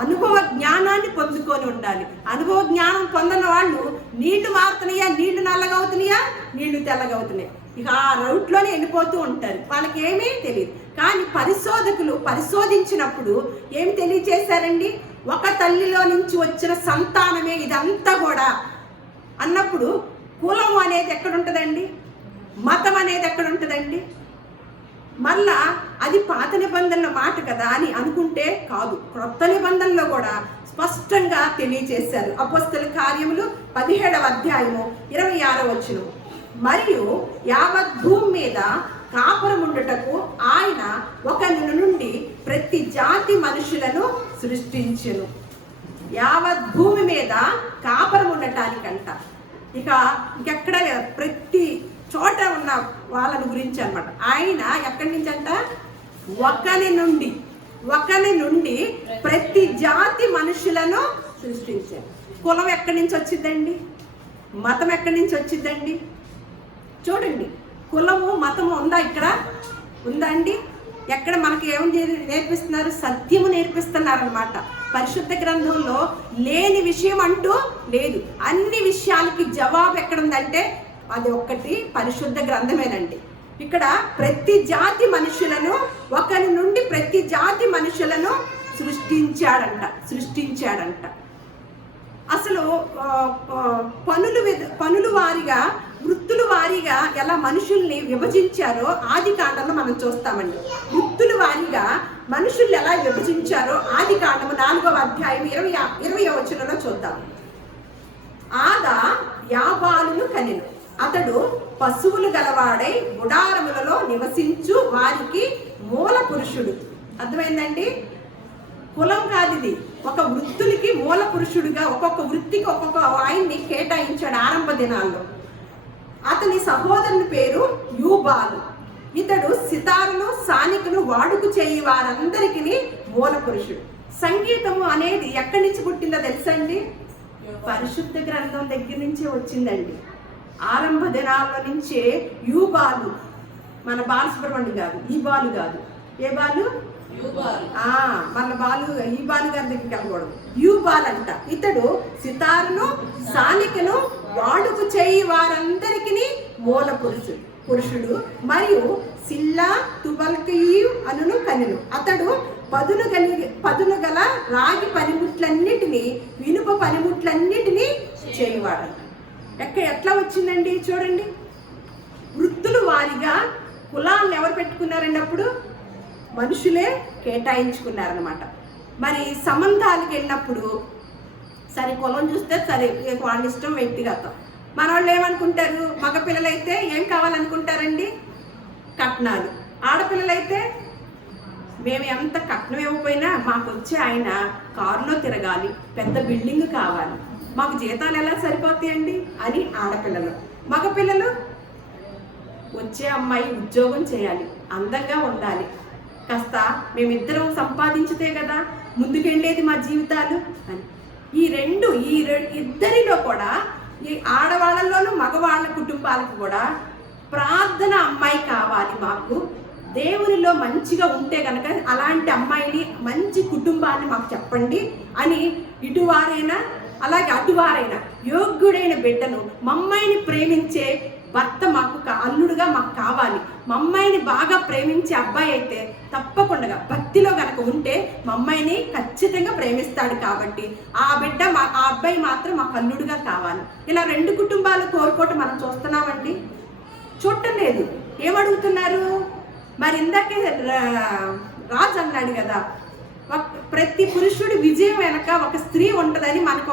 అనుభవ జ్ఞానాన్ని పొందుకొని ఉండాలి. అనుభవ జ్ఞానం పొందిన వాళ్ళు నీళ్లు మారుతున్నాయా, నీళ్లు నల్లగా అవుతున్నాయా, నీళ్లు తెల్లగా అవుతున్నాయి, ఇక ఆ రౌట్లోనే వెళ్ళిపోతూ ఉంటారు, వాళ్ళకి ఏమీ తెలియదు. కానీ పరిశోధకులు పరిశోధించినప్పుడు ఏమి తెలియజేశారండి? ఒక తల్లిలో నుంచి వచ్చిన సంతానమే ఇదంతా కూడా అన్నప్పుడు కులం అనేది ఎక్కడుంటుందండి? మతం అనేది ఎక్కడుంటుందండి? మళ్ళా అది పాత నిబంధనల మాట కదా అని అనుకుంటే కాదు, క్రొత్త నిబంధనలో కూడా స్పష్టంగా తెలియజేశారు. అపోస్తల కార్యములు 17వ అధ్యాయము 26వ వచనం, మరియు యావత్ భూమి మీద కాపురముండుటకు ఆయన ఒకని నుండి ప్రతి జాతి మనుషులను సృష్టించెను. యావత్ భూమి మీద కాపురం ఉండటానికంట, ఇక ఇంకెక్కడ ప్రతి చోట ఉన్న వాళ్ళని గురించి అనమాట. ఆయన ఎక్కడి నుంచి అంట? ఒకని నుండి ప్రతి జాతి మనుషులను సృష్టించారు. కులం ఎక్కడి నుంచి వచ్చిందండి? మతం ఎక్కడి నుంచి వచ్చిందండి? చూడండి, కులము మతము ఉందా? ఇక్కడ ఉందా అండి? ఎక్కడ మనకి ఏం నేర్పిస్తున్నారు? సత్యము నేర్పిస్తున్నారు అనమాట. పరిశుద్ధ గ్రంథంలో లేని విషయం అంటూ లేదు. అన్ని విషయాలకి జవాబు ఎక్కడుందంటే అది ఒక్కటి పరిశుద్ధ గ్రంథమేనండి. ఇక్కడ ప్రతి జాతి మనుషులను, ఒకరి నుండి ప్రతి జాతి మనుషులను సృష్టించాడంట. అసలు పనుల వారిగా, వృత్తుల వారీగా ఎలా మనుషుల్ని విభజించారో ఆదికాండంలో మనం చూస్తామండి. వృత్తుల వారీగా మనుషులు ఎలా విభజించారో ఆదికాండము 4వ అధ్యాయం 20వ వచనంలో చూద్దాం. ఆదా యాబాలును కనెను, అతడు పశువులు గలవాడై గుడారములలో నివసించు వారికి మూల పురుషుడు. అర్థమైందండి? కులం కాదు ఇది, ఒక వృత్తులకి మూల పురుషుడిగా ఒక్కొక్క వృత్తికి ఒక్కొక్క ఆయన్ని కేటాయించాడు ఆరంభ దినాల్లో. అతని సహోదరుని పేరు యూబాలు. ఇతడు సితారును, సానికను వాడుకు చేయి వారందరికీ మూల పురుషుడు. సంగీతము అనేది ఎక్కడి నుంచి పుట్టిందో తెలుసండి? పరిశుద్ధ గ్రంథం దగ్గర నుంచే వచ్చిందండి. ఆరంభ దినాల్లో నుంచే యూబాలు, మన బాలసుబ్రహ్మణ్యం గారు, ఈ బాలు కాదు, ఏ బాలు? మన బాలు, ఈ బాలు గారి దగ్గరికి వెళ్ళకూడదు, యూబాల్ అంట. ఇతడు సితారును, సానికను వాడుకు చేయి వారందరికీ మూల పురుషుడు. మరియు సిల్లా తుబల్కయు అనును కనెను. అతడు పదును గల రాగి పనిముట్లన్నిటినీ, ఇనుప పనిముట్లన్నిటినీ చేయవాడు. ఎట్లా వచ్చిందండి చూడండి. వృత్తులు వారిగా కులాలను ఎవరు పెట్టుకున్నారండి? అప్పుడు మనుషులే కేటాయించుకున్నారనమాట. మరి సంబంధాలకు వెళ్ళినప్పుడు సరే కులం చూస్తే సరే వాళ్ళ ఇష్టం, వ్యక్తిగతం. మన వాళ్ళు ఏమనుకుంటారు? మగపిల్లలైతే ఏం కావాలనుకుంటారండి? కట్నాలు. ఆడపిల్లలైతే మేము ఎంత కట్నం ఇవ్వకపోయినా మాకు వచ్చే ఆయన కారులో తిరగాలి, పెద్ద బిల్డింగ్ కావాలి, మాకు జీతాలు ఎలా సరిపోతాయండి అని ఆడపిల్లలు. మగపిల్లలు వచ్చే అమ్మాయి ఉద్యోగం చేయాలి, అందంగా ఉండాలి, కాస్త మేమిద్దరం సంపాదించితే కదా ముందుకెళ్ళేది మా జీవితాలు అని. ఇద్దరిలో కూడా, ఈ ఆడవాళ్ళలోనూ మగవాళ్ళ కుటుంబాలకు కూడా ప్రార్థన అమ్మాయి కావాలి మాకు, దేవునిలో మంచిగా ఉంటే కనుక అలాంటి అమ్మాయిని, మంచి కుటుంబాన్ని మాకు చెప్పండి అని ఇటువారైనా అలాగే అటువారైనా యోగ్యుడైన బిడ్డను, మమ్మాయిని ప్రేమించే భర్త మాకు అల్లుడుగా మాకు కావాలి. మమ్మాయిని బాగా ప్రేమించే అబ్బాయి అయితే తప్పకుండా భక్తిలో కనుక ఉంటే మమ్మాయిని ఖచ్చితంగా ప్రేమిస్తాడు. కాబట్టి ఆ అబ్బాయి మాత్రం మాకు అల్లుడుగా కావాలి. ఇలా 2 కుటుంబాలు కోరుకోవటం మనం చూస్తున్నామండి, చూడటం లేదు. ఏమడుగుతున్నారు? మరి ఇందాకే రాజు అన్నాడు కదా, ప్రతి పురుషుడి విజయం వెనక ఒక స్త్రీ ఉంటుందని మనకు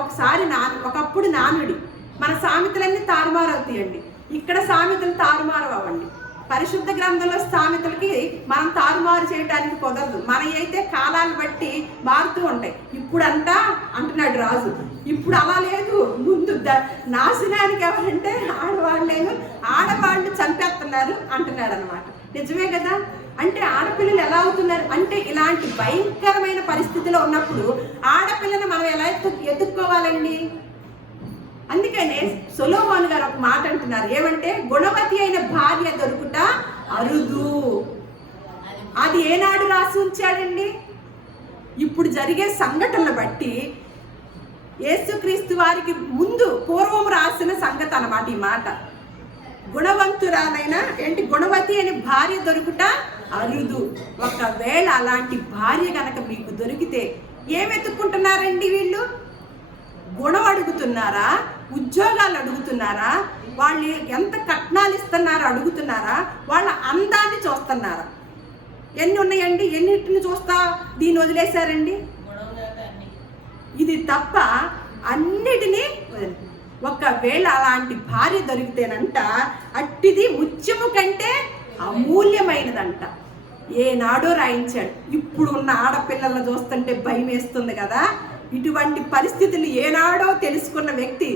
ఒకప్పుడు నానుడి. మన సామెతలన్నీ తారుమారవుతాయండి. ఇక్కడ సామెతలు తారుమారు అవ్వండి. పరిశుద్ధ గ్రంథంలో సామెతలకి మనం తారుమారు చేయడానికి కుదరదు. అయితే కాలాలు బట్టి మారుతూ ఉంటాయి. ఇప్పుడు అంటున్నాడు రాజు, ఇప్పుడు అలా లేదు. ముందు నాశనానికి ఎవరంటే ఆడవాళ్ళు చంపేస్తున్నారు అంటున్నాడు అనమాట. నిజమే కదా. అంటే ఆడపిల్లలు ఎలా అవుతున్నారు అంటే, ఇలాంటి భయంకరమైన పరిస్థితిలో ఉన్నప్పుడు ఆడపిల్లని మనం ఎలా ఎత్తుక్కోవాలండి? అందుకనే సొలొమోను గారు ఒక మాట అంటున్నారు. ఏమంటే, గుణవతి అయిన భార్య దొరుకుట అరుదు. అది ఏనాడు రాసి ఉంచాడండి? ఇప్పుడు జరిగే సంఘటనలు బట్టి యేసుక్రీస్తు వారికి పూర్వం రాసిన సంగతి అన్నమాట ఈ మాట. గుణవంతురాలైన గుణవతి అయిన భార్య దొరుకుట అరుదు. ఒకవేళ అలాంటి భార్య గనక మీకు దొరికితే ఏమెత్తుకుంటున్నారండి వీళ్ళు? గుణం అడుగుతున్నారా? ఉద్యోగాలు అడుగుతున్నారా? వాళ్ళు ఎంత కట్నాలు ఇస్తున్నారో అడుగుతున్నారా? వాళ్ళ అందాన్ని చూస్తున్నారా? ఎన్ని ఉన్నాయండి? ఎన్నిటిని చూస్తా దీన్ని వదిలేశారండి? ఇది తప్ప అన్నిటినీ. ఒకవేళ అలాంటి భార్య దొరికితేనంట అట్టిది ముత్యము కంటే అమూల్యమైనదంట. ఏనాడో రాయించాడు. ఇప్పుడు ఉన్న ఆడపిల్లలను చూస్తుంటే భయం వేస్తుంది కదా. ఇటువంటి పరిస్థితులు ఏనాడో తెలుసుకున్న వ్యక్తి,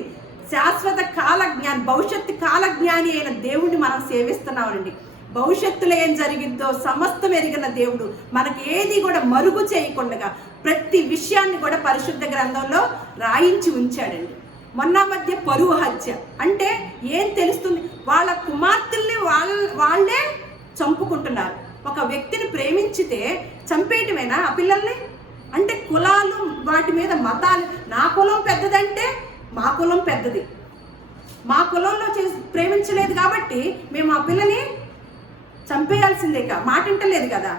శాశ్వత కాలజ్ఞాని, భవిష్యత్తు కాలజ్ఞాని అయిన దేవుడిని మనం సేవిస్తున్నామండి. భవిష్యత్తులో ఏం జరిగిందో సమస్తం ఎరిగిన దేవుడు మనకి ఏది కూడా మరుగు చేయకుండా ప్రతి విషయాన్ని కూడా పరిశుద్ధ గ్రంథంలో రాయించి ఉంచాడండి. మొన్న మధ్య పరువు హత్య అంటే ఏం తెలుస్తుంది? వాళ్ళ కుమార్తెల్ని వాళ్ళే చంపుకుంటున్నారు. ఒక వ్యక్తిని ప్రేమించితే చంపేయటమేనా ఆ పిల్లల్ని? అంటే కులాలు, వాటి మీద మతాలు, నా కులం పెద్దదంటే మా కులం పెద్దది, మా కులంలో ప్రేమించలేదు కాబట్టి మేము ఆ పిల్లని చంపేయాల్సిందే మాట వింటలేదు కదా.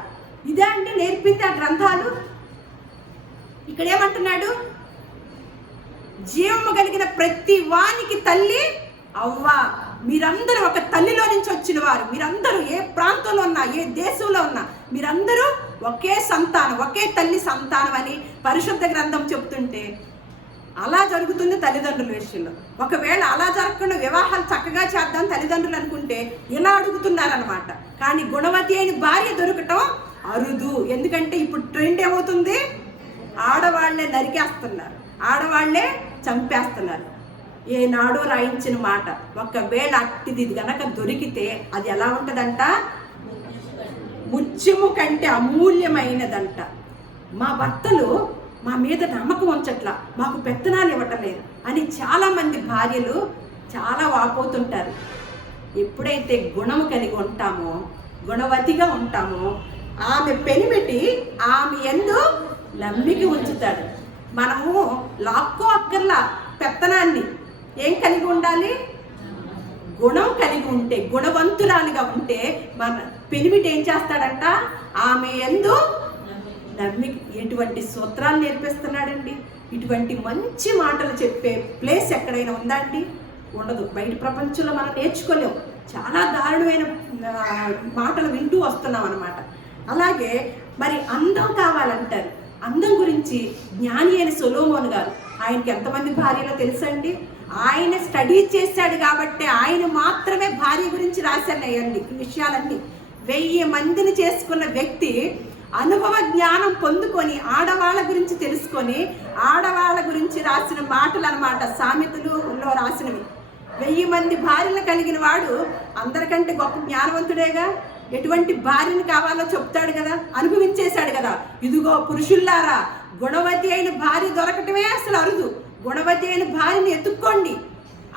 ఇదే అంటే నేర్పింది ఆ గ్రంథాలు. ఇక్కడ ఏమంటున్నాడు? జీవము కలిగిన ప్రతి వానికి తల్లి అవ్వ. మీరందరూ ఒక తల్లిలో నుంచి వచ్చిన వారు. మీరందరూ ఏ ప్రాంతంలో ఉన్నా, ఏ దేశంలో ఉన్నా, మీరందరూ ఒకే సంతానం, ఒకే తల్లి సంతానం అని పరిశుద్ధ గ్రంథం చెప్తుంటే అలా జరుగుతుంది తల్లిదండ్రుల విషయంలో. ఒకవేళ అలా జరగకుండా వివాహాలు చక్కగా చేద్దాం తల్లిదండ్రులు అనుకుంటే ఇలా అడుగుతున్నారనమాట. కానీ గుణవతి అయిన భార్య దొరకటం అరుదు. ఎందుకంటే ఇప్పుడు ట్రెండ్ ఏమవుతుంది? ఆడవాళ్లే నరికేస్తున్నారు, ఆడవాళ్లే చంపేస్తున్నారు. ఏనాడో రాయించిన మాట. ఒకవేళ అట్టిది గనక దొరికితే అది ఎలా ఉంటుందంట? ముత్యము కంటే అమూల్యమైనదంట. మా భర్తలు మా మీద నమ్మకం ఉంచట్లా, మాకు పెత్తనాలు ఇవ్వటం లేదు అని చాలామంది భార్యలు చాలా వాపోతుంటారు. ఎప్పుడైతే గుణము కలిగి ఉంటామో, గుణవతిగా ఉంటామో, ఆమె పెనిమిటి ఆమె యందు నమ్మిక ఉంచుతాడు. మనము లాక్కో అక్కర్లా పెత్తనాన్ని. ఏం కలిగి ఉండాలి? గుణం కలిగి ఉంటే, గుణవంతురాలుగా ఉంటే మన పెనిమిటి ఏం చేస్తాడంట? ఆమె యందు నమ్మిక. ఎటువంటి సూత్రాలు నేర్పిస్తున్నాడండి. ఇటువంటి మంచి మాటలు చెప్పే ప్లేస్ ఎక్కడైనా ఉందా అండి? ఉండదు. బయట ప్రపంచంలో మనం నేర్చుకోలేము. చాలా దారుణమైన మాటలు వింటూ వస్తున్నాం అన్నమాట. అలాగే మరి అందం కావాలంటారు. అందం గురించి జ్ఞాని అయిన సొలొమోను గారు, ఆయనకి ఎంతమంది భార్యలో తెలుసండి? ఆయన స్టడీ చేశాడు కాబట్టి ఆయన మాత్రమే భార్య గురించి రాశానండి ఈ విషయాలన్నీ. 1000 మందిని చేసుకున్న వ్యక్తి అనుభవ జ్ఞానం పొందుకొని ఆడవాళ్ళ గురించి తెలుసుకొని ఆడవాళ్ళ గురించి రాసిన మాటలు అన్నమాట. సామెతలులో రాసినవి. 1000 మంది భార్యలు కలిగిన వాడు అందరికంటే గొప్ప జ్ఞానవంతుడేగా. ఎటువంటి భార్యను కావాలో చెప్తాడు కదా, అనుభవించేశాడు కదా. ఇదిగో పురుషుల్లారా, గుణవతి అయిన భార్య దొరకటమే అసలు అరుదు, గుణవతి అయిన భార్యని ఎత్తుక్కోండి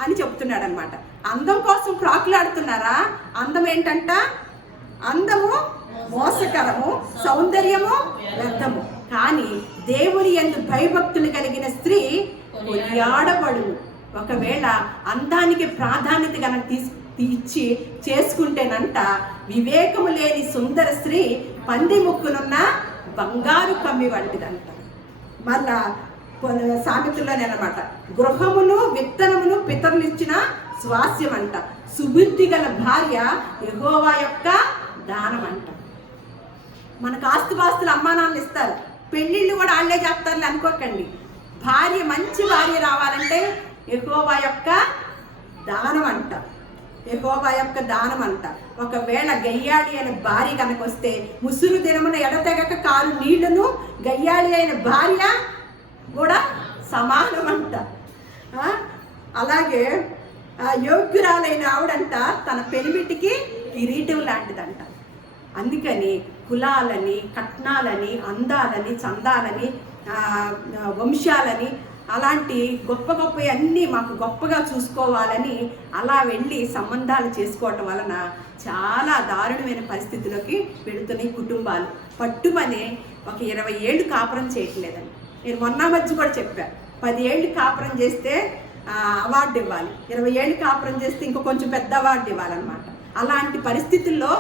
అని చెప్తున్నాడు అనమాట. అందం కోసం ప్రాకులాడుతున్నారా? అందం ఏంటంట? అందము మోసకరము, సౌందర్యము వ్యర్థము. కానీ దేవుని యందు భయభక్తులు కలిగిన స్త్రీ కొనియాడబడును. ఒకవేళ అందానికి ప్రాధాన్యత కనుక ఇచ్చి చేసుకుంటేనంట, వివేకము లేని సుందర స్త్రీ పంది ముక్కునున్న బంగారు కమ్మి వంటిదంట. మళ్ళా సామెతల్లోనేనమాట, గృహమును విత్తనమును పితరులు ఇచ్చిన స్వాస్యం అంట. సుబుద్ధి గల భార్య యెహోవా యొక్క దానం అంట. మనకు ఆస్తుపాస్తులు అమ్మా నాన్నలు ఇస్తారు, పెళ్ళిళ్ళు కూడా వాళ్ళే చేస్తారని అనుకోకండి. భార్య మంచి భార్య రావాలంటే యెహోవా యొక్క దానం అంట, యెహోవా యొక్క దానం అంట. ఒకవేళ గయ్యాళి అయిన భార్య కనుక వస్తే, ముసురు దినమున ఎడతెగక కారు నీళ్లను గయ్యాళి అయిన భార్య కూడా సమానం అంట. అలాగే యోగ్యురాలైన ఆవిడంట తన పెనిమిటికి కిరీటం లాంటిదంట. అందుకని కులాలని, కట్నాలని, అందాలని, చందాలని, వంశాలని, అలాంటి గొప్ప గొప్ప అన్నీ మాకు గొప్పగా చూసుకోవాలని అలా వెళ్ళి సంబంధాలు చేసుకోవటం వలన చాలా దారుణమైన పరిస్థితుల్లోకి వెళుతున్నాయి కుటుంబాలు. పట్టుమని ఒక 20 ఏళ్ళు కాపురం చేయట్లేదండి. నేను మొన్న మధ్య కూడా చెప్పాను, 10 ఏళ్ళు కాపురం చేస్తే అవార్డు ఇవ్వాలి, 20 ఏళ్ళు కాపురం చేస్తే ఇంకో కొంచెం పెద్ద అవార్డు ఇవ్వాలన్నమాట. అలాంటి పరిస్థితుల్లో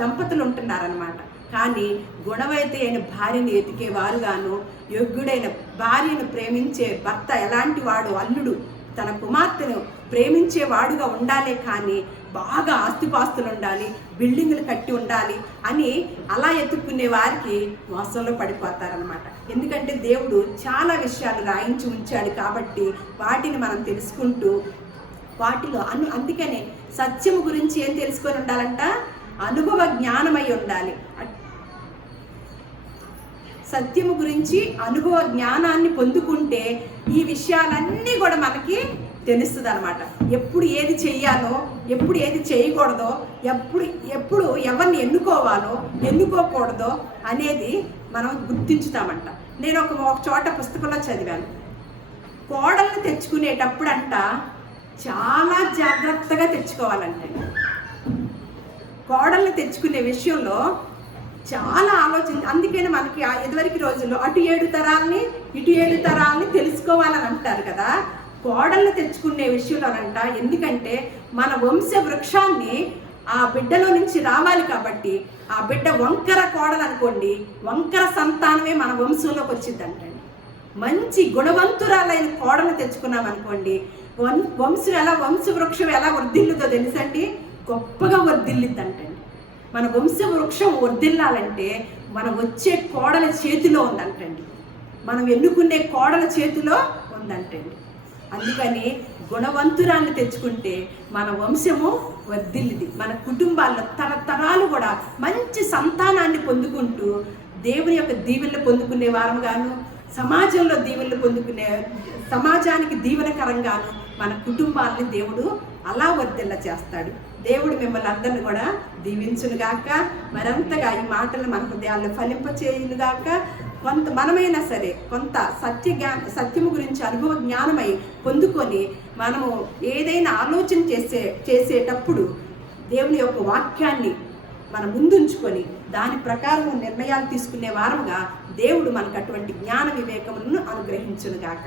దంపతులు ఉంటున్నారనమాట. కానీ గుణవతి అయిన భార్యను ఎతికేవారు గాను, యోగ్యుడైన భార్యను ప్రేమించే భర్త ఎలాంటి వాడు, అల్లుడు తన కుమార్తెను ప్రేమించేవాడుగా ఉండాలి. కానీ బాగా ఆస్తిపాస్తులు ఉండాలి, బిల్డింగులు కట్టి ఉండాలి అని అలా ఎత్తుక్కునే వారికి మోసంలో పడిపోతారనమాట. ఎందుకంటే దేవుడు చాలా విషయాలు రాయించి ఉంచాడు కాబట్టి వాటిని మనం తెలుసుకుంటూ వాటిలో అందుకనే సత్యము గురించి ఏం తెలుసుకొని ఉండాలంట? అనుభవ జ్ఞానమై ఉండాలి. సత్యము గురించి అనుభవ జ్ఞానాన్ని పొందుకుంటే ఈ విషయాలన్నీ కూడా మనకి తెలుస్తుంది అనమాట. ఎప్పుడు ఏది చెయ్యాలో, ఎప్పుడు ఏది చేయకూడదో, ఎప్పుడు ఎవరిని ఎన్నుకోవాలో, ఎన్నుకోకూడదో అనేది మనం గుర్తించుతామంట. నేను ఒక చోట పుస్తకంలో చదివాను, కోడల్ని తెచ్చుకునేటప్పుడు అంట చాలా జాగ్రత్తగా తెచ్చుకోవాలంటే. కోడల్ని తెచ్చుకునే విషయంలో చాలా అందుకని మనకి ఇదివరకు రోజుల్లో అటు 7 తరాలని ఇటు 7 తరాలని తెలుసుకోవాలని అంటారు కదా. కోడల్ని తెచ్చుకునే విషయంలోనంట, ఎందుకంటే మన వంశ వృక్షాన్ని ఆ బిడ్డలో నుంచి రావాలి కాబట్టి, ఆ బిడ్డ వంకర కోడలు అనుకోండి, వంకర సంతానమే మన వంశంలోకి వచ్చిందంటండి. మంచి గుణవంతురాలైన కోడలు తెచ్చుకున్నాం అనుకోండి, వంశ వృక్షం ఎలా వర్ధిల్లుతో తెలుసండి? గొప్పగా వర్ధిల్లిద్దంటండి. మన వంశ వృక్షం వర్ధిల్లాలంటే మనం వచ్చే కోడల చేతిలో ఉందంటండి, మనం ఎన్నుకునే కోడల చేతిలో ఉందంటండి. అందుకని గుణవంతురాన్ని తెచ్చుకుంటే మన వంశము వర్ధిల్లిది. మన కుటుంబాల్లో తరతరాలు కూడా మంచి సంతానాన్ని పొందుకుంటూ దేవుని యొక్క దీవెనలు పొందుకునే వారంగాను, సమాజంలో దీవెనలు పొందుకునే, సమాజానికి దీవెనకరంగాను మన కుటుంబాలని దేవుడు అలా వర్ధిల్ల చేస్తాడు. దేవుడు మిమ్మల్ని అందరిని కూడా దీవించునుగాక. మరంతగా ఈ మాటలు మన హృదయాలను ఫలింపచేయునుగాక. మనమైనా సరే కొంత సత్యము గురించి అనుభవ జ్ఞానమై పొందుకొని మనము ఏదైనా ఆలోచన చేసేటప్పుడు దేవుని యొక్క వాక్యాన్ని మనం ముందుంచుకొని దాని ప్రకారం నిర్ణయాలు తీసుకునే వారముగా దేవుడు మనకు అటువంటి జ్ఞాన వివేకములను అనుగ్రహించునుగాక.